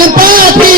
Ele.